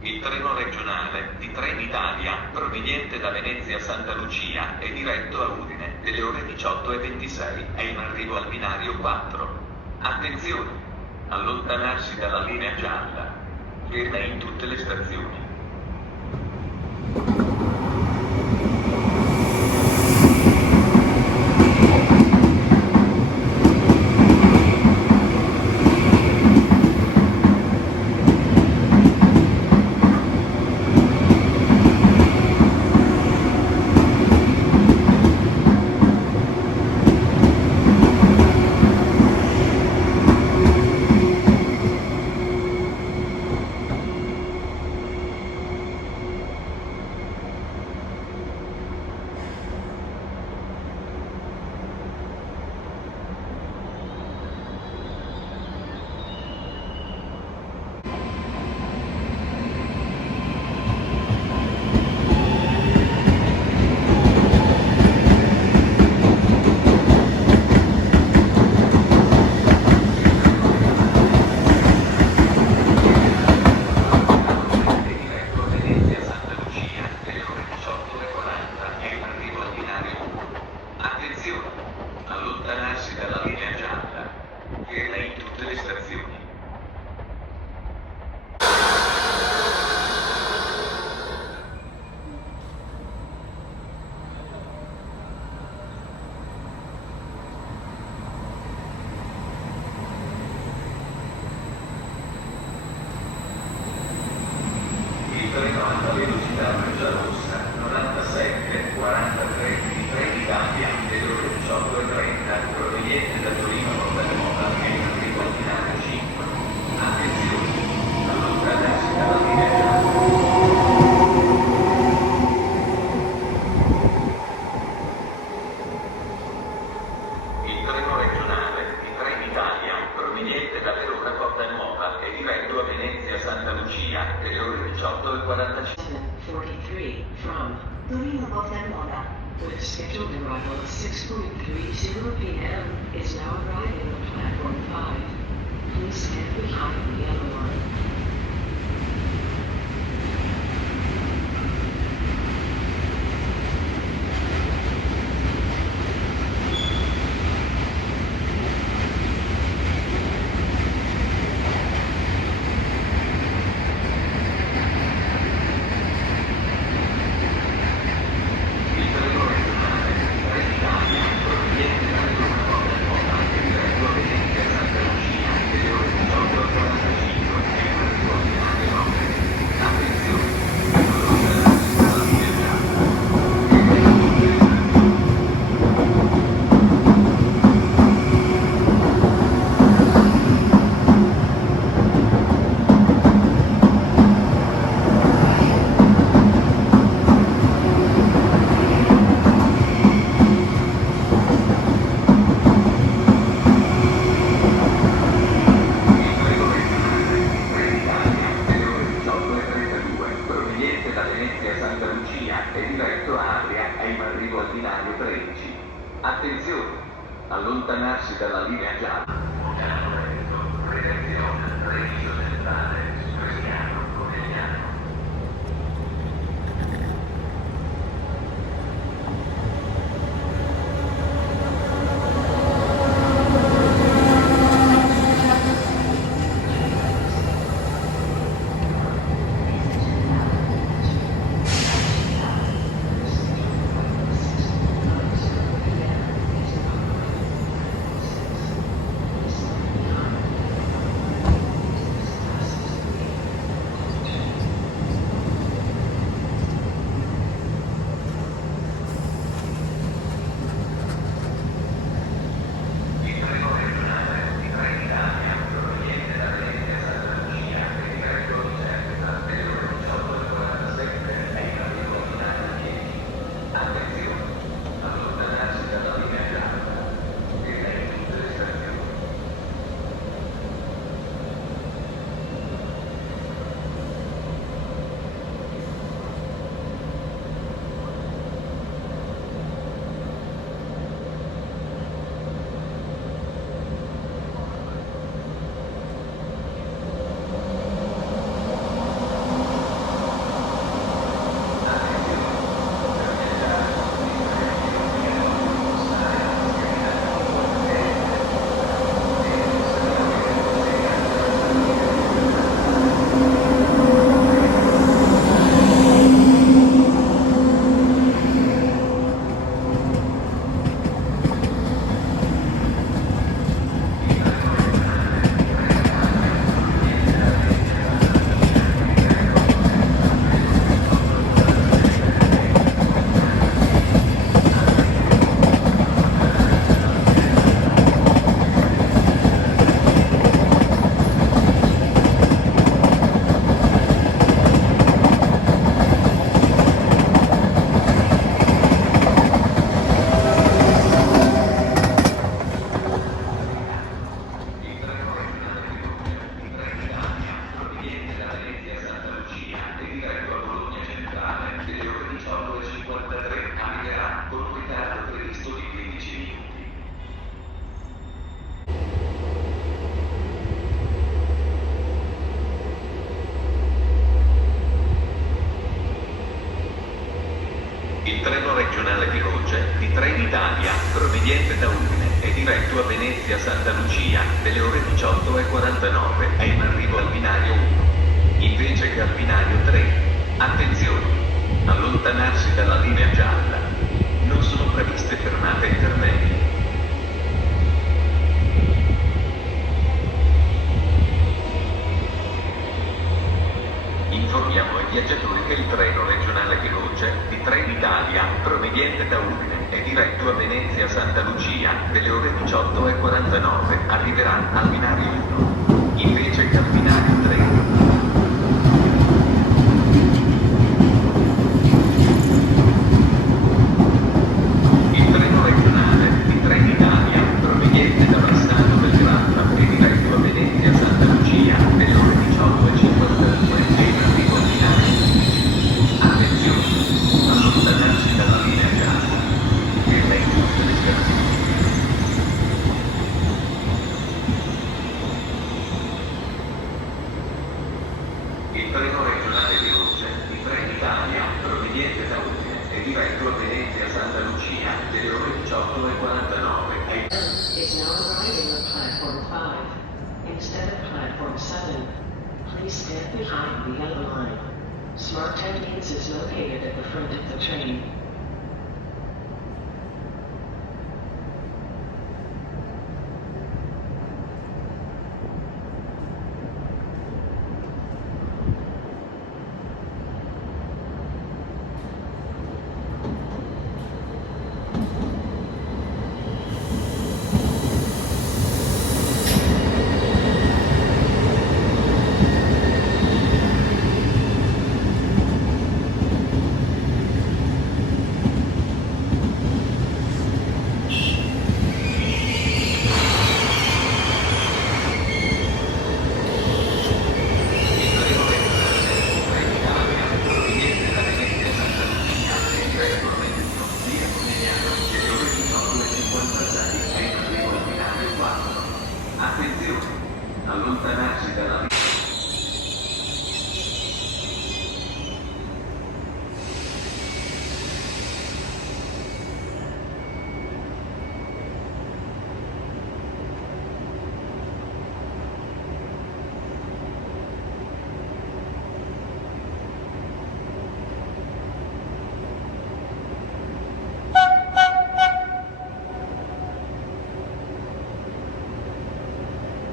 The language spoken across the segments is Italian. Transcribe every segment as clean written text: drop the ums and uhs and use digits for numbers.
Il treno regionale di Trenitalia, proveniente da Venezia Santa Lucia e diretto a Udine, delle ore 18:26, è in arrivo al binario 4. Attenzione! Allontanarsi dalla linea gialla. Ferma in tutte le stazioni. Allontanarsi dalla linea gialla. Ferma in tutte le stazioni. Il treno alta velocità Rossa 97-43 di Trenitalia delle ore 18:30 proveniente da Torino Portanova e in arrivo al binario 5. Attenzione! Allontanarsi dalla linea gialla. Il treno regionale di Trenitalia proveniente da Verona Portanova e diretto a Venezia Santa Lucia delle ore 18:45. 43 from Torino Portanova, with scheduled arrival at 6:30 p.m., is now arriving on platform 5. Please stand behind the yellow line. Attenzione! Allontanarsi dalla linea gialla. Redazione, Treviso Centrale, Bresciano, Conegliano. proveniente da Udine e diretto a Venezia Santa Lucia, delle ore 18:49, è in arrivo al binario 1. Invece che al binario 3. Attenzione! Allontanarsi dalla linea gialla. Non sono previste fermate intermedie. Informiamo ai viaggiatori che il treno regionale veloce di Trenitalia, proveniente da Udine e diretto a Venezia Santa Lucia, delle ore 18:49, arriverà al binario 1. Invece che al binario 3. Il treno regionale di Trenitalia, proveniente da Bassano del Grappa e diretto a Venezia Santa Lucia, delle ore 18:52, è in arrivo al binario 11. Attenzione! Allontanarsi dalla linea gialla. Elenco delle stazioni. Il treno regionale veloce di Trenitalia, proveniente da Udine e diretto a Venezia Santa Lucia, delle ore 18:49, è Is now arriving on platform 5 instead of platform 7. Please stand behind the yellow line. Smart Techniques is located at the front of the train. Attenzione! Allontanarsi dalla linea.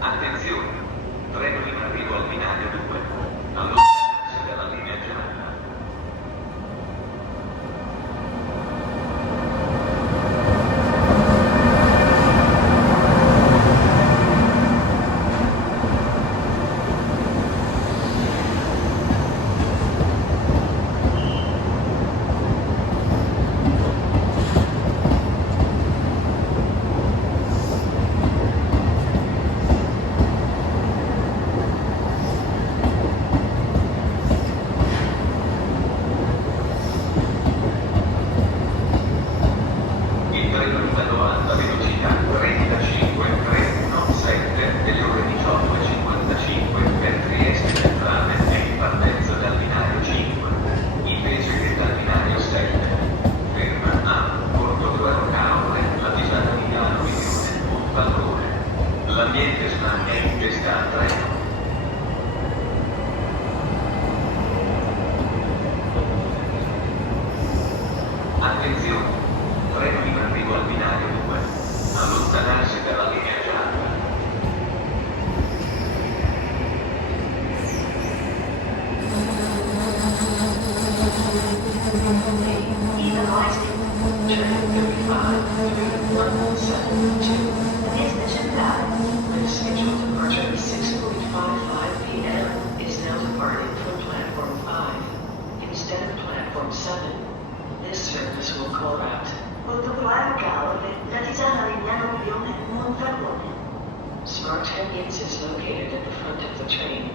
Attenzione! Treno in arrivo al binario 2. Allontanarsi dalla linea gialla. Il treno numero alta velocità 35-317 delle ore 18:55 per Trieste Centrale è in partenza dal binario 5, invece che dal binario 7. Ferma a Portogruaro Caore, la Pisana Milano Unione, Montfalcone. L'ambiente è in gesta al treno. Attenzione! Treno in arrivo al binario 2. Allontanarsi dalla linea gialla. Venezia Centrale. The scheduled departure is 6:45 p.m. is now departing from platform 5 instead of platform 7. This service will call out Portogruaro Caore, la Tisana Lignano Unione, Montfalcone. Smart Techniques is located at the front of the train.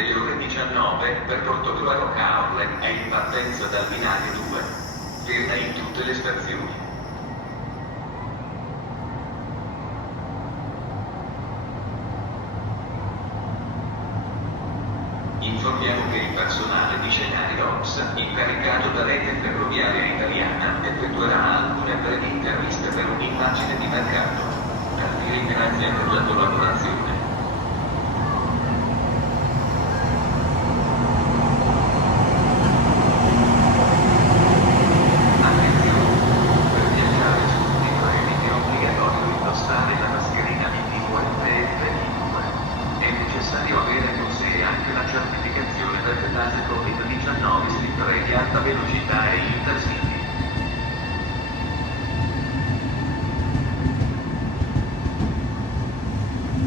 delle ore 19 per Portogruaro Caorle è in partenza dal binario 2. Ferma in tutte le stazioni. Informiamo che il personale di scenario OPS, incaricato da Rete Ferroviaria Italiana, effettuerà alcune brevi interviste per un'immagine di mercato. Vi ringrazio per la collaborazione. Attenzione! Per viaggiare su tutti i treni è obbligatorio indossare la mascherina FFP2. È necessario avere con sé anche la certificazione del test Covid-19 sui treni alta velocità e intercity.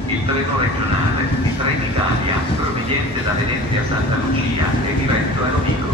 Il treno regionale di Trenitalia, proveniente da Venezia Santa Lucia, è diretto a Rovigo.